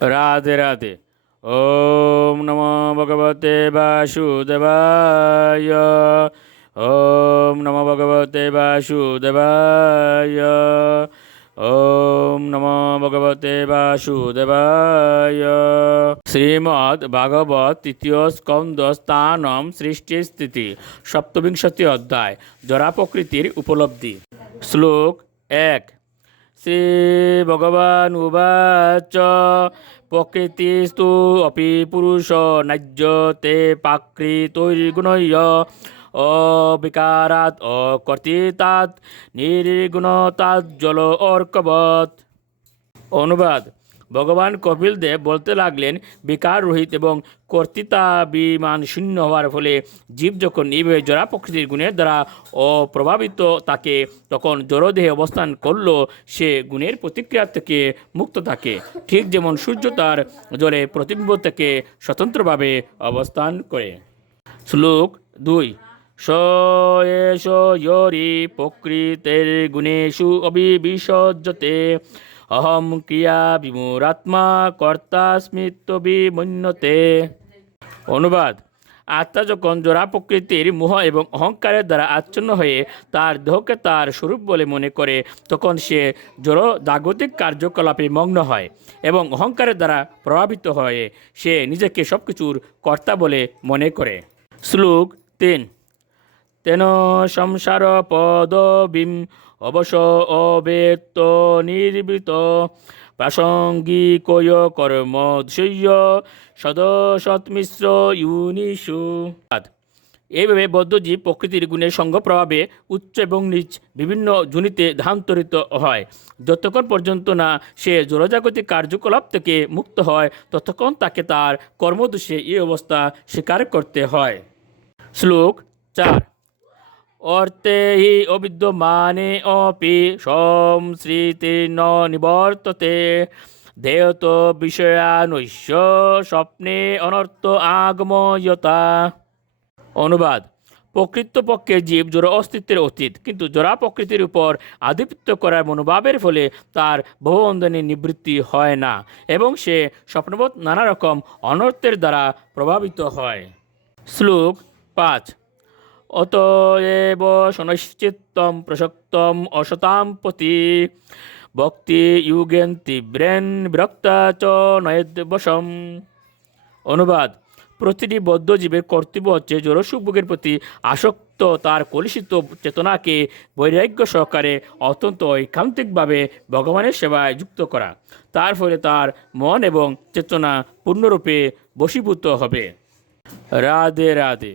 রাধে রাধে। ওম নমো ভগবতে বাসুদেবায়। ওম নমো ভগবতে বাসুদেবায়। ওম নমো ভগবতে বাসুদেবায়। শ্রীমদ্ ভাগবত তৃতীয় স্কন্দ স্থানম সৃষ্টি স্থিতি সপ্তবিংশতি অধ্যায় জরা প্রকৃতির উপলব্ধি। শ্লোক ১। শ্রী ভগবান উবাচ প্রকৃতিস্তু অপি পুরুষ নাজ্যতে প্রাকৃতৈর্গুণৈঃ অবিকারাৎ অকর্তৃতাৎ নির্গুণতাৎ জল অর্কবৎ। অনুবাদ: ভগবান কপিল দেব বলতে লাগলেন, বিকার রহিত এবং কর্তৃত্বাভিমান শূন্য হওয়ার ফলে জীব যখন এইভাবে জড়া প্রকৃতির গুণের দ্বারা অপ্রভাবিত থাকে, তখন জড়দেহে অবস্থান করল সে গুণের প্রতিক্রিয়া থেকে মুক্ত থাকে, ঠিক যেমন সূর্য তার জলে প্রতিবিম্ব থেকে স্বতন্ত্রভাবে অবস্থান করে। শ্লোক ২। স এষ ইয়রি প্রকৃতের গুণেষু অবিবিসজ্জতে অহম ক্রিয়া বিমূঢ়াত্মা কর্তাস্মিত্ববিমন্যতে। অনুবাদ: আত্মা যখন জড়া প্রকৃতির মোহ এবং অহংকারের দ্বারা আচ্ছন্ন হয়ে তার দেহকে তার স্বরূপ বলে মনে করে, তখন সে জড় জাগতিক কার্যকলাপে মগ্ন হয় এবং অহংকারের দ্বারা প্রভাবিত হয়ে সে নিজেকে সব কিছুর কর্তা বলে মনে করে। শ্লোক ৩। তেন সংসার পদবীম অবশ অবেত্ত নির্বৃত প্রাসঙ্গিকয় কর্ম দৃশ্য সদসৎমিশ্র ইউনিষু। এইভাবে বদ্ধজীব প্রকৃতির গুণের সঙ্গ প্রভাবে উচ্চ এবং নিচ বিভিন্ন যোনিতে ধান্তরিত হয়। যতক্ষণ পর্যন্ত না সে জড়জাগতিক কার্যকলাপ থেকে মুক্ত হয়, ততক্ষণ তাকে তার কর্মদোষে এই অবস্থা স্বীকার করতে হয়। শ্লোক ৪। অর্থে হি অবিদ্যমানে অপি সংসৃতির্ন নিবর্ততে ধ্যেয়ত বিষয়ানৈষ্য স্বপ্নে অনর্থ আগময়তা। অনুবাদ: প্রকৃতপক্ষে জীব জড় অস্তিত্বের অতীত, কিন্তু জড়া প্রকৃতির উপর আধিপত্য করার মনোভাবের ফলে তার বহুবন্ধনের নিবৃত্তি হয় না এবং সে স্বপ্নবৎ নানা রকম অনর্থের দ্বারা প্রভাবিত হয়। শ্লোক ৫। অতএব শনশ্চিত্তম প্রসক্তম অসতাম প্রতি ভক্তি যুগেন তীব্রেন বিরক্তা চ নয়েদ্বশম। অনুবাদ: প্রতিটি বদ্ধজীবের কর্তব্য হচ্ছে জড়সুখভোগের প্রতি আসক্ত তার কলুষিত চেতনাকে বৈরাগ্য সহকারে অত্যন্ত ঐকান্তিকভাবে ভগবানের সেবায় যুক্ত করা। তার ফলে তার মন এবং চেতনা পূর্ণরূপে বশীভূত হবে। রাধে রাধে।